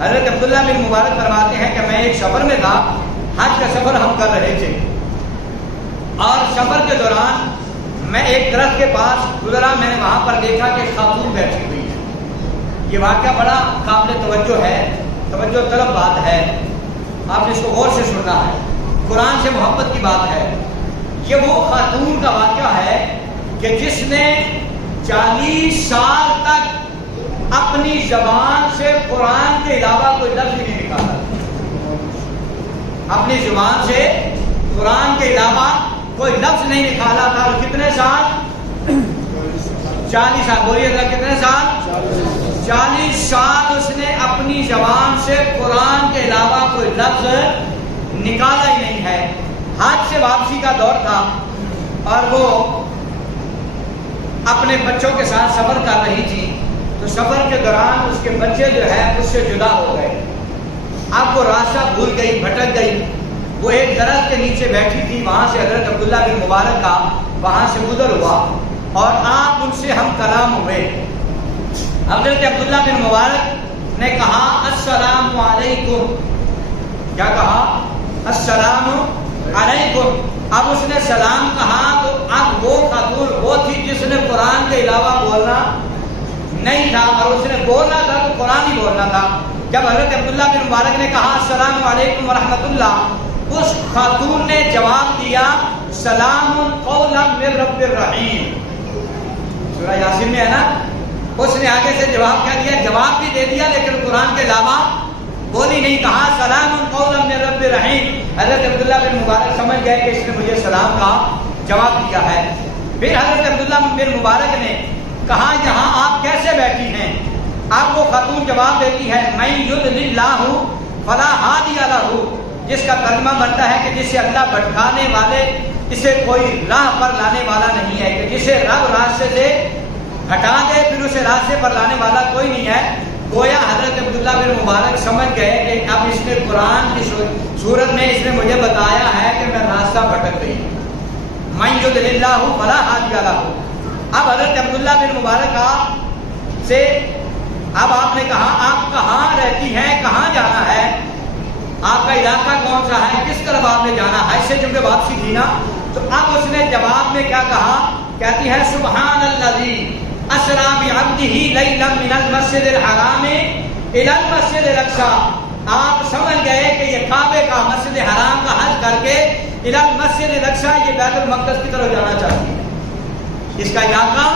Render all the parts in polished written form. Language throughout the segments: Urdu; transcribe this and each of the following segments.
حضرت عبداللہ بن مبارک فرماتے ہیں کہ میں ایک سفر میں تھا، حج کا سفر ہم کر رہے تھے، اور سفر کے دوران میں ایک درخت کے پاس گزرا، میں نے وہاں پر دیکھا کہ خاتون بیٹھی ہوئی ہے۔ یہ واقعہ بڑا قابل توجہ ہے، توجہ طلب بات ہے، آپ نے اس کو غور سے سننا ہے، قرآن سے محبت کی بات ہے۔ یہ وہ خاتون کا واقعہ ہے کہ جس نے 40 سال تک اپنی زبان سے قرآن کے علاوہ کوئی لفظ نہیں نکالا، اپنی زبان سے قرآن کے علاوہ کوئی لفظ نہیں نکالا تھا۔ اور کتنے سال؟ 40 سال۔ بولیے ذرا کتنے سال؟ 40 سال اس نے اپنی زبان سے قرآن کے علاوہ کوئی لفظ نکالا ہی نہیں ہے۔ حج سے واپسی کا دور تھا اور وہ اپنے بچوں کے ساتھ سفر کر رہی تھی، تو سفر کے دوران اس کے بچے جو ہے اس سے جدا ہو گئے۔ اب وہ راستہ بھول گئی، بھٹک گئی۔ وہ ایک درخت کے نیچے بیٹھی تھی، وہاں سے حضرت عبداللہ بن مبارک کا وہاں سے گزر ہوا اور آپ ان سے ہم کلام ہوئے۔ حضرت عبداللہ بن مبارک نے کہا السلام علیکم، کیا کہا؟ السلام علیکم۔ اب اس نے سلام کہا تو اب وہ خاتون وہ تھی جس نے قرآن کے علاوہ بولنا نہیں تھا، اور اس نے بولنا تھا تو قرآن ہی بولنا تھا۔ جب حضرت عبداللہ بن مبارک نے کہا السلام علیکم ورحمۃ اللہ، اس خاتون نے جواب دیا سلام قولا من رب الرحیم۔ سورہ یاسین میں ہے نا، اس نے آگے سے جواب کیا دیا؟ جواب بھی دے دیا لیکن قرآن کے علاوہ بولی نہیں، کہا سلام قولا من رب الرحیم۔ حضرت عبداللہ بن مبارک سمجھ گئے کہ اس نے مجھے سلام کا جواب دیا ہے۔ پھر حضرت عبداللہ بن مبارک نے کہا یہاں آپ کیسے بیٹھی ہیں؟ آپ وہ خاتون جواب دیتی ہے من یضلل اللہ فلا ہادی لہ، جس کا ترجمہ بنتا ہے کہ جسے اللہ بھٹکانے والے اسے کوئی راہ پر لانے والا نہیں ہے، کہ جسے رب راستے سے ہٹا دے پھر اسے راستے پر لانے والا کوئی نہیں ہے۔ گویا حضرت عبداللہ بن مبارک سمجھ گئے کہ اب اس نے قرآن کی صورت میں اس نے مجھے بتایا ہے کہ میں راستہ بھٹک گئی، من یضلل اللہ فلا ہادی لہ۔ اب حضرت عبداللہ بن مبارک سے اب آپ نے کہا آپ کہاں رہتی ہیں، کہاں جانا ہے، آپ کا علاقہ کون سا ہے، کس طرف آپ نے جانا ہے، اس سے چونکہ واپسی تھی نا، تو اب اس نے جواب میں کیا کہا؟ کہتی ہے سبحان الذی اسری بعبدہ لیلا من المسجد الحرام الی المسجد الاقصی۔ آپ سمجھ گئے کہ یہ کعبے کا مسجد حرام کا حج کر کے الی المسجد الاقصی، یہ بیت المقدس کی طرف جانا چاہتی ہے، اس کا علاقہ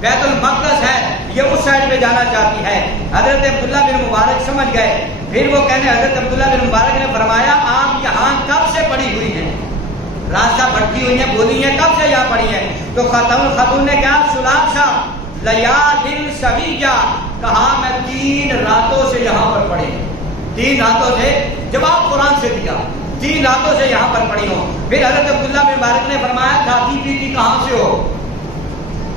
بیت المقدس ہے، یہ اس سائڈ پہ جانا چاہتی ہے۔ حضرت عبداللہ بن مبارک سمجھ گئے۔ پھر وہ کہنے حضرت عبداللہ بن مبارک نے فرمایا آپ یہاں کب سے پڑی ہوئی ہیں، راستہ بھٹکی ہوئی ہیں، بولی ہیں کب سے یہاں پڑی ہیں؟ تو خاتون نے کہا سلاثہ لیال سویہ، کہا میں 3 راتوں سے یہاں پر پڑی ہوں، 3 راتوں سے، جواب قرآن سے دیا، 3 راتوں سے یہاں پر پڑی ہوں۔ پھر حضرت عبداللہ بن مبارک نے فرمایا کھاتی پیتی کہاں سے ہو؟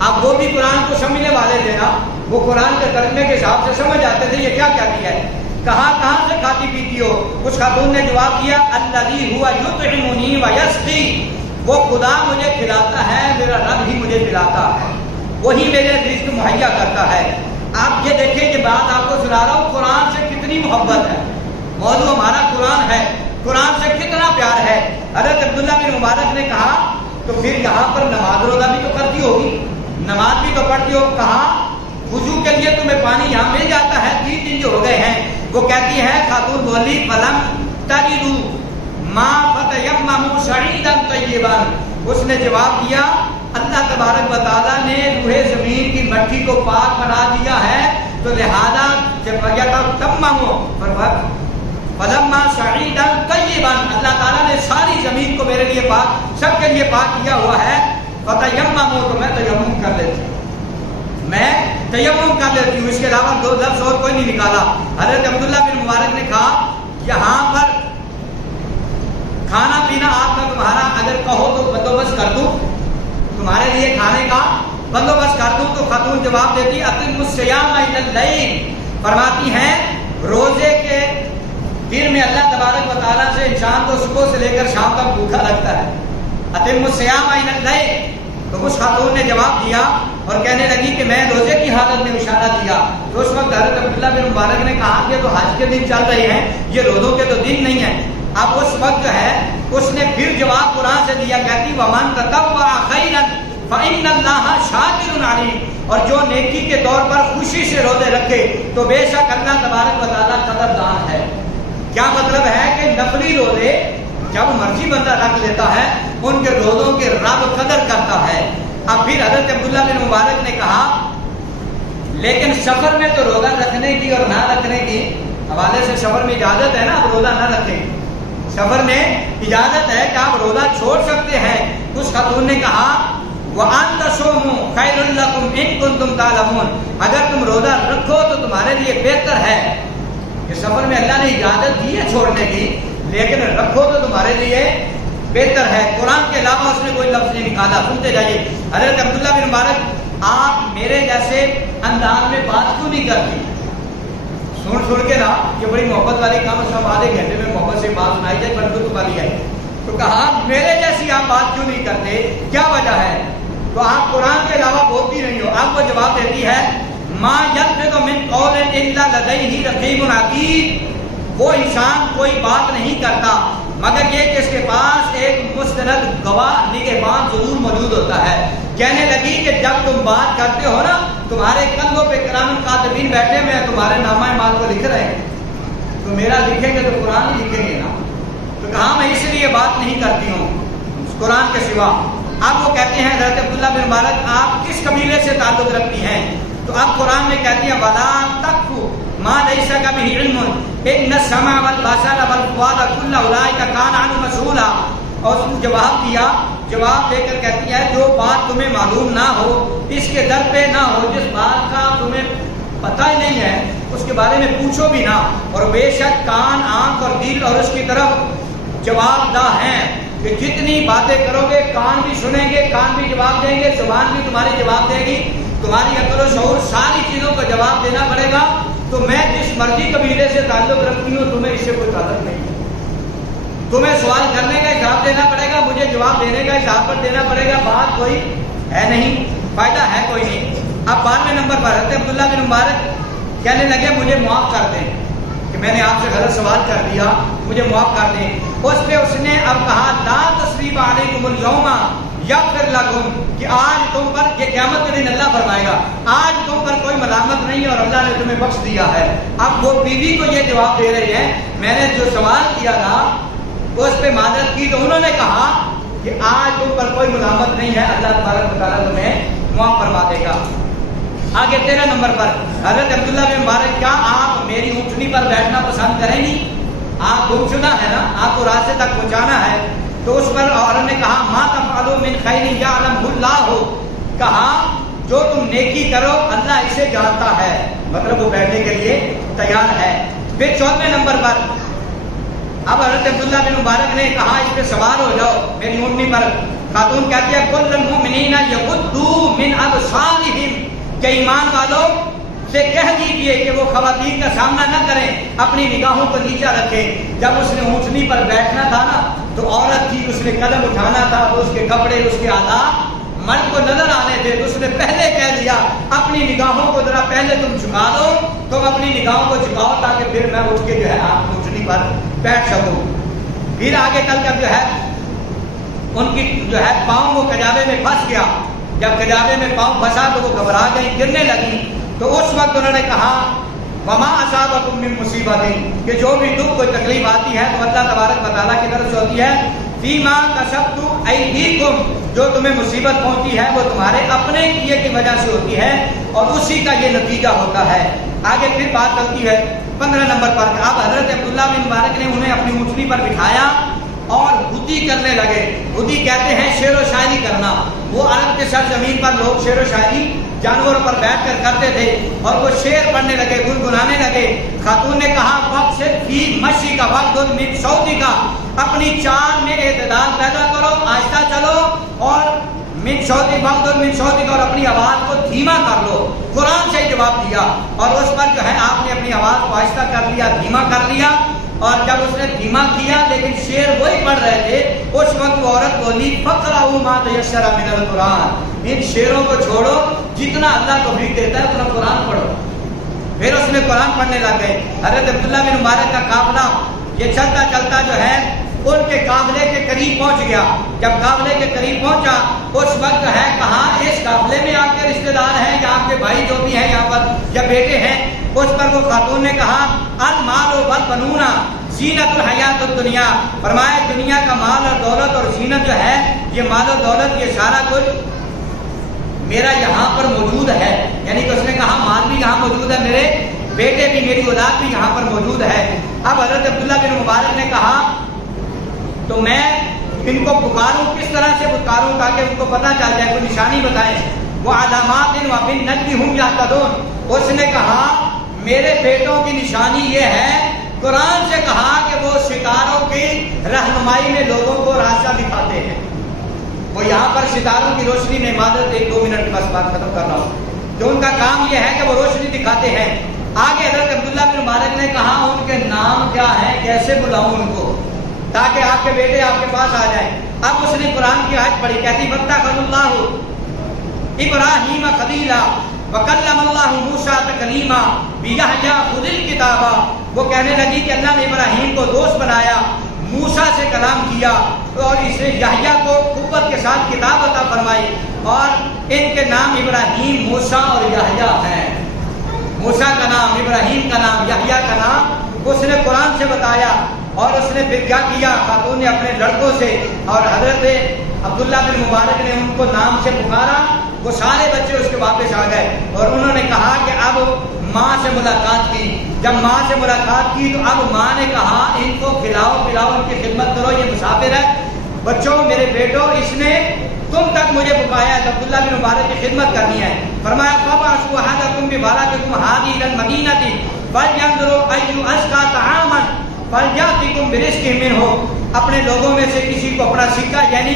اب وہ بھی قرآن کو سمجھنے والے تھے نا، وہ قرآن کے ترجمے کے حساب سے سمجھ جاتے تھے یہ کیا کہتی ہے۔ کہاں سے کھاتی پیتی ہو؟ اس خاتون نے جواب دیا الذی ھو یطعمنی ویسقی، وہ خدا مجھے کھلاتا ہے، میرا رب ہی مجھے پلاتا ہے، وہی میرے رزق مہیا کرتا ہے۔ آپ یہ دیکھیں کہ بات آپ کو سنا رہا ہوں قرآن سے کتنی محبت ہے، موضوع ہمارا قرآن ہے، قرآن سے کتنا پیار ہے۔ حضرت عبداللہ بن مبارک نے کہا تو پھر یہاں پر نماز روزہ بھی تو کرتی ہوگی، نماز بھی تو پڑھتی ہو، کہا وضو کے لیے تمہیں پانی یہاں مل جاتا ہے، 3 دن جو ہو گئے ہیں۔ وہ کہتی ہے خاتون بولی فلم تجدوا ما فتیمموا صعیدا طیبا، اس نے جواب دیا اللہ تبارک و تعالیٰ نے روئے زمین کی مٹی کو پاک بنا دیا ہے، تو لہذا جب فلما صعیدا طیبا، اللہ تعالیٰ نے ساری زمین کو میرے لیے پاک، سب کے لیے پاک کیا ہوا ہے، فتیمموا، تو میں تیمم کر لیتی ہوں، میں تیمم کر لیتی ہوں، اس کے علاوہ 2 لفظ اور کوئی نہیں نکالا۔ حضرت عبداللہ بن مبارک نے کہا یہاں پر کھانا پینا آپ کا تمہارا اگر کہو تو بندوبست کر دوں، تمہارے لیے کھانے کا بندوبست کر دوں، تو خاتون جواب دیتی اتم الصیام الی اللیل، فرماتی ہیں روزے کے دن میں اللہ تبارک و تعالیٰ سے انسان کو صبح سے لے کر شام تک بھوکا رکھتا ہے، اتم الصیام الی اللیل، تو اس خاتون نے جواب دیا اور کہنے لگی کہ میں روزے کی حالت میں اشارہ دیا. تو اس وقت حضرت عبداللہ بن مبارک نے کہا کہ تو حج کے دن چل رہے ہیں، یہ روزوں کے تو دن نہیں ہیں. اب اس وقت جو ہے اس نے پھر جواب قرآن سے دیا، کہتی وَمَن تَطَوَّعَ خَيْرًا فَإِنَّ اللَّهَ شَاكِرٌ عَلِيمٌ، اور جو نیکی کے طور پر خوشی سے روزے رکھے تو بے شک اللہ تبارک و تعالیٰ قدردان ہے. کیا مطلب ہے کہ نفلی روزے جب مرضی بندہ رکھ لیتا ہے، ان کے روزوں کے رب قدر کرتا ہے. اب پھر حضرت عبداللہ بن مبارک نے کہا لیکن سفر میں تو روزہ رکھنے کی اور نہ رکھنے کی حوالے سے سفر میں اجازت ہے نا، آپ روزہ نہ رکھیں، سفر میں اجازت ہے کہ آپ روزہ چھوڑ سکتے ہیں. اس خاتون نے کہا وَأَن تَصُومُوا خَيْرٌ لَكُمْ إِن كُنتُمْ تَعْلَمُونَ، اگر تم روزہ رکھو تو تمہارے لیے بہتر ہے. کہ سفر میں اللہ نے اجازت دی ہے چھوڑنے کی، لیکن رکھو تو تمہارے لیے بہتر ہے. قرآن کے علاوہ اس نے کوئی لفظ نہیں نکالا. سنتے جائیے. حضرت عبداللہ بن مبارک آپ میرے جیسے انداز میں بات کیوں نہیں کرتی؟ سن کے نا یہ بڑی محبت والی کام، اس کا آدھے گھنٹے میں محبت سے بات سنائی جائے بندوق والی ہے. تو کہا میرے جیسی آپ بات کیوں نہیں کرتے، کیا وجہ ہے؟ تو آپ قرآن کے علاوہ بولتی نہیں ہو. آپ کو جواب دیتی ہے ما یلفظ من قول الا لدیہ رقیب عتید، وہ انسان کوئی بات نہیں کرتا مگر یہ کہ اس کے پاس ایک مستند گواہ نگہبان ضرور موجود ہوتا ہے. کہنے لگی کہ جب تم بات کرتے ہو نا، تمہارے کندھوں پہ کرام کاتبین بیٹھے ہوئے ہیں، تمہارے نامہ اعمال کو لکھ رہے ہیں. تو میرا لکھیں گے تو قرآن ہی لکھیں گے نا. تو کہا میں اس لیے بات نہیں کرتی ہوں قرآن کے سوا. اب وہ کہتے ہیں حضرت عبداللہ بن مبارک آپ کس قبیلے سے تعلق رکھتی ہیں؟ تو اب قرآن میں کہتی ہیں وَلَا تَقْفُ مَا لَيْسَ لَكَ بِهِ عِلْمٌ إِنَّ السَّمْعَ وَالْبَصَرَ وَالْفُؤَادَ كُلُّ أُولَٰئِكَ كَانَ عَنْهُ مَسْئُولًا. اور اس نے جواب دیا، جواب دے کر کہتی ہے جو بات تمہیں معلوم نہ ہو، اس کے در پہ نہ ہو، جس بات کا تمہیں پتہ ہی نہیں ہے اس کے بارے میں پوچھو بھی نہ. اور بے شک کان، آنکھ اور دل اور اس کی طرف جواب دہ ہیں کہ جتنی باتیں کرو گے کان بھی سنیں گے، کان بھی جواب دیں گے، زبان بھی تمہاری جواب دے گی، تمہاری عقل و شعور ساری چیزوں کا جواب دینا پڑے گا. تو میں جس مرضی قبیلے سے تعلق رکھتی ہوں تمہیں اس سے کوئی تعلق نہیں ہے. تمہیں سوال کرنے کا حساب دینا پڑے گا، مجھے جواب دینے کا حساب پر دینا پڑے گا. بات کوئی ہے نہیں، فائدہ ہے کوئی نہیں. اب 12ویں نمبر پر حضرت عبداللہ بن مبارک کہنے لگے مجھے معاف کر دیں کہ میں نے آپ سے غلط سوال کر دیا، مجھے معاف کر دیں. اس پہ اس نے اب کہا لا تثریب علیکم اليوم یغفر لکم، کہ آج تم پر، یہ قیامت کے دن اللہ فرمائے گا آج تم پر کوئی ملامت نہیں اور اللہ نے تمہیں بخش دیا ہے. اب وہ بیوی کو یہ جواب دے رہے ہیں میں نے جو سوال کیا تھا اس پہ معذرت کی، تو انہوں نے کہا کہ آج تم پر کوئی ملامت نہیں ہے، اللہ تبارک و تعالیٰ تمہیں معاف فرما دے گا. آگے 13 نمبر پر حضرت عبداللہ بن مبارک کیا آپ میری اونٹنی پر بیٹھنا پسند کریں گی؟ آپ گم شدہ ہے نا، آپ کو راستے تک پہنچانا ہے. تو اس پر عورت نے کہا ما تفعلوا من خیر یعلمہ اللہ، کہا جو تم نیکی کرو اللہ اسے جانتا ہے. مطلب وہ بیٹھنے کے لیے تیار ہے. پھر 14 نمبر پر اب حضرت عبداللہ بن مبارک نے کہا اس پہ سوار ہو جاؤ میری اونٹنی پر. خاتون کہتی ہے کل المؤمنین یغضوا من ابصارہم، کہ ایمان والوں سے کہہ دیجئے کہ وہ خواتین کا سامنا نہ کریں، اپنی نگاہوں کو نیچا رکھیں. جب اس نے اونٹنی پر بیٹھنا تھا نا تو عورت تھی، اس نے قدم اٹھانا تھا تو اس کے کپڑے، اس کے اعضاء مرد کو نظر آنے تھے. تو اس نے پہلے کہہ دیا اپنی نگاہوں کو ذرا پہلے تم جھکا دو، تم اپنی نگاہوں کو جھکاؤ تاکہ پھر میں اٹھ کے جو ہے آپ اونٹنی پر بیٹھ سکوں. پھر آگے کل کا جو ہے ان کی جو ہے پاؤں وہ کجاوے میں پھنس گیا. جب کجاوے میں پاؤں پھنسا تو وہ گھبرا گئی، گرنے لگی. تو اس وقت انہوں نے کہا وما اصابکم من مصیبت، کہ جو بھی دکھ کوئی تکلیف آتی ہے تو اللہ تبارک و تعالیٰ کی طرف سے ہوتی ہے. فیما کسبتم ایدیکم، جو تمہیں مصیبت پہنچی ہے وہ تمہارے اپنے کیے کی وجہ سے ہوتی ہے اور اسی کا یہ نتیجہ ہوتا ہے. آگے پھر بات چلتی ہے 15 نمبر پر. اب حضرت عبداللہ بن مبارک نے انہیں اپنی اونٹنی پر بٹھایا اور بدی کرنے لگے. بدی کہتے ہیں شعر و شاعری کرنا. وہ عرب کے سرزمین پر لوگ شعر و شاعری جانوروں پر بیٹھ کر کرتے تھے اور وہ شعر پڑھنے لگے، گنگنانے لگے. خاتون نے کہا وقت سے فی مشی کا وقت من صوتی کا، اپنی چال میں اعتدال پیدا کرو، آہستہ چلو، اور من صوتی وقت من صوتی کا، اور اپنی آواز کو دھیما کر لو. قرآن سے جواب دیا اور اس پر جو ہے آپ نے اپنی آواز کو آہستہ کر لیا، دھیما کر لیا. اور جب اس نے دھیما کیا لیکن شعر وہی پڑھ رہے تھے، اس وقت وہ عورت بولی فقرؤوا ما تیسر من القرآن، ان شعروں کو چھوڑو، جتنا اللہ توفیق دیتا ہے اتنا قرآن پڑھو۔ پھر اس میں قرآن پڑھنے لگ گئے۔ حضرت عبداللہ بن مبارک کا قافلہ یہ چلتا چلتا جو ہے ان کے قافلے کے قریب پہنچ گیا۔ جب قافلے کے قریب پہنچا اس وقت ہے کہا اس قافلے میں آپ کے رشتہ دار ہیں یا آپ کے بھائی جو بھی ہیں یہاں پر یا بیٹے ہیں؟ اس پر وہ خاتون نے کہا المال والبنون زینت الحیات الدنیا، فرمایا دنیا کا مال اور دولت اور زینت جو ہے یہ مال و دولت یہ سارا کچھ میرا یہاں پر موجود ہے، یعنی کہ اس نے کہا مال بھی یہاں موجود ہے، میرے بیٹے بھی میری اولاد بھی یہاں پر موجود ہے۔ اب حضرت عبداللہ بن مبارک نے کہا تو میں ان کو پکاروں، کس طرح سے پکاروں تاکہ ان کو پتہ چل جائے، کوئی نشانی بتائیں۔ وہ علامات وبالنجم هم یہتدون، اس نے کہا میرے بیٹوں کی نشانی یہ ہے، قرآن سے کہا کہ وہ ستاروں کی رہنمائی میں لوگوں کو راستہ دکھاتے ہیں۔ وہ یہاں پر ستاروں کی روشنی میں معذرت 1-2 منٹ کی بس بات ختم کر رہا ہوں، تو ان کا کام یہ ہے کہ وہ روشنی دکھاتے ہیں۔ آگے حضرت عبداللہ بن مبارک نے کہا ان کے نام کیا ہے، کیسے بلاؤں ان کو تاکہ آپ کے بیٹے آپ کے پاس آ جائیں۔ اب اس نے قرآن کی آیت پڑھی، کہتی واتخذ اللہ ابراہیم خلیلا وکلم اللہ موسیٰ تکلیما بیحییٰ خذ الکتاب، وہ کہنے لگی کہ اللہ نے ابراہیم کو دوست بنایا، موسیٰ سے کلام کیا اور اس نے یحییٰ کو قوت کے ساتھ کتاب عطا فرمائی، اور ان کے نام ابراہیم، موسیٰ اور یحییٰ ہیں۔ موسیٰ کا نام، ابراہیم کا نام، یحییٰ کا نام اس نے قرآن سے بتایا۔ اور اس نے پھر کیا کیا، خاتون نے اپنے لڑکوں سے اور حضرت عبداللہ بن مبارک نے ان کو نام سے پکارا، وہ سارے بچے اس کے واپس آ گئے اور انہوں نے کہا کہ اب ماں سے ملاقات کی۔ جب ماں سے ملاقات کی تو اب ماں نے کہا ان کو کھلاؤ پلاؤ، ان کی خدمت کرو، یہ مسافر ہے، بچوں میرے بیٹوں اس نے تم تک مجھے بکایا ہے، عبداللہ بن مبارک کی خدمت کرنی ہے۔ فرمایا فَبَعَثُوا أَحَدَكُمْ بِبَارَكِكُمْ هَٰذِهِ إِلَى الْمَدِينَةِ فَلْيَنظُرْ أَيُّ أَزْكَىٰ طَعَامًا فَلْيَأْتِكُمْ بِرِزْقٍ مِّنْهُ، اپنے لوگوں میں سے کسی کو اپنا سکہ یعنی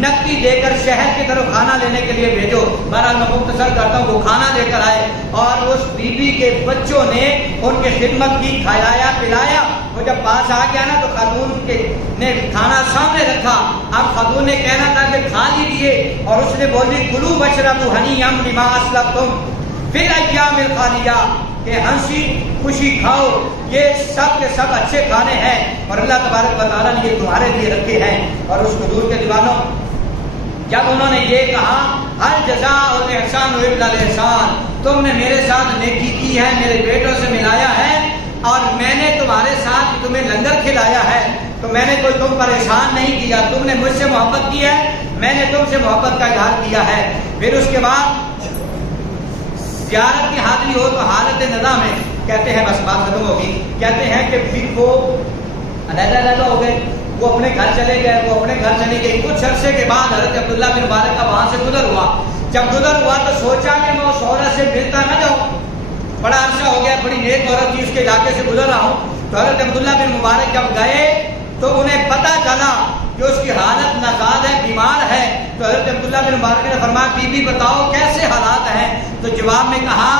نقدی دے کر شہر کی طرف کھانا لینے کے لیے بھیجو۔ بہرحال میں مختصر کرتا ہوں، وہ کھانا لے کر آئے اور اس بی بی کے بچوں نے ان کی خدمت کی، کھلایا پلایا۔ وہ جب پاس آ گیا نا تو خاتون نے کھانا سامنے رکھا، اب خاتون نے کہنا تھا کہ کھا لیجیے، اور اس نے بولی کلوا واشربوا ہنیئا بما اسلفتم فی الایام الخالیہ، کہ ہنسی خوشی کھاؤ، یہ سب کے سب اچھے کھانے ہیں اور اللہ تبارک و تعالیٰ نے یہ تمہارے لیے رکھے ہیں۔ اور اس حضور کے دیوانوں جب انہوں نے یہ کہا ہل جزاء الاحسان الا الاحسان، تم نے میرے ساتھ نیکی کی ہے، میرے بیٹوں سے ملایا ہے اور میں نے تمہارے ساتھ تمہیں لنگر کھلایا ہے، تو میں نے کوئی تم پر احسان نہیں کیا، تم نے مجھ سے محبت کی ہے، میں نے تم سے محبت کا اظہار کیا ہے۔ پھر اس کے بعد زیارت کی حاضری ہو تو حالت نظام میں کہتے ہیں بس بات ختم ہوگی، کہتے ہیں کہ پھر وہ علیحدہ ہو گئے، وہ اپنے گھر چلے گئے، وہ اپنے گھر چلی گئی۔ کچھ عرصے کے بعد حضرت عبداللہ بن مبارک کا وہاں سے گزر ہوا، جب گزر ہوا تو سوچا کہ میں اس عورت سے ملتا نہ جاؤں، بڑا عرصہ ہو گیا، بڑی نیک عورت تھی، اس کے علاقے سے گزر رہا ہوں۔ تو حضرت عبداللہ بن مبارک جب گئے تو انہیں پتہ چلا کہ اس کی حالت نازاد ہے، بیمار ہے۔ تو حضرت عبداللہ بن مبارک نے فرمایا بی بی بتاؤ کیسے حالات ہیں؟ تو جواب میں کہا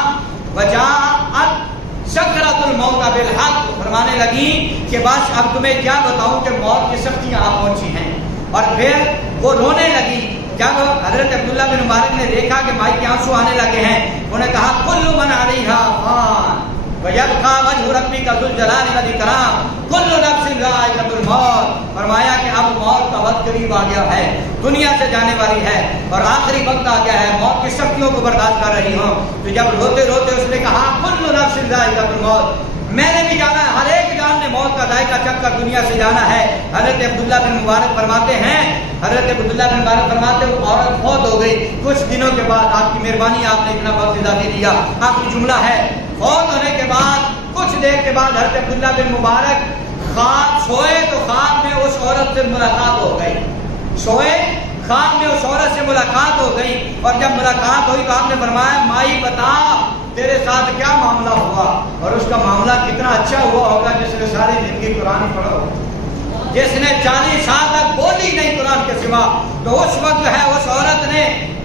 وجاءت سکرۃ الموت بالحق، فرمانے لگی کہ بس اب تمہیں کیا بتاؤں کہ موت کی سختیاں آ پہنچی ہیں۔ اور پھر وہ رونے لگی۔ جب حضرت عبداللہ بن مبارک نے دیکھا کہ بھائی کے آنسو آنے لگے ہیں، انہوں نے کہا کل من علیہا فان وَيَبْقَىٰ وَجْهُ رَبِّكَ ذُو الْجَلَالِ وَالْإِكْرَامِ كُلُّ نَفْسٍ ذَائِقَةُ الْمَوْتِ، فرمایا کہ اب موت کا وقت قریب آ گیا ہے، دنیا سے جانے والی ہے اور آخری وقت آ گیا ہے، موت کی سختیوں کو برداشت کر رہی ہوں۔ تو جب روتے روتے اس نے کہا كُلُّ نَفْسٍ ذَائِقَةُ الْمَوْتِ، میں نے بھی جانا ہے، ہر ایک جان نے موت کا ذائقہ چکھ کر دنیا سے جانا ہے۔ حضرت عبداللہ بن مبارک فرماتے ہیں، حضرت عبداللہ بن مبارک فرماتے وہ عورت فوت ہو گئی، کچھ دنوں کے بعد آپ کی مہربانی، آپ نے اتنا وقت اضافی دیا۔ آخری جملہ ہے فوت ہونے کے بعد کچھ دیر کے بعد حضرت عبداللہ بن مبارک خواب سوئے تو خواب میں اس عورت سے ملاقات ہو گئی، سوئے خواب میں اس عورت سے ملاقات ہو گئی، اور جب ملاقات ہوئی تو آپ نے فرمایا مائی بتا تیرے ساتھ کیا معاملہ ہوا، اور اس کا معاملہ کتنا اچھا ہوا ہوگا جس نے ساری زندگی قرآن پڑھا ہو، جس نے 40 سال تک بولی نہیں قرآن کے سوا۔ تو اس وقت ہے اس عورت نے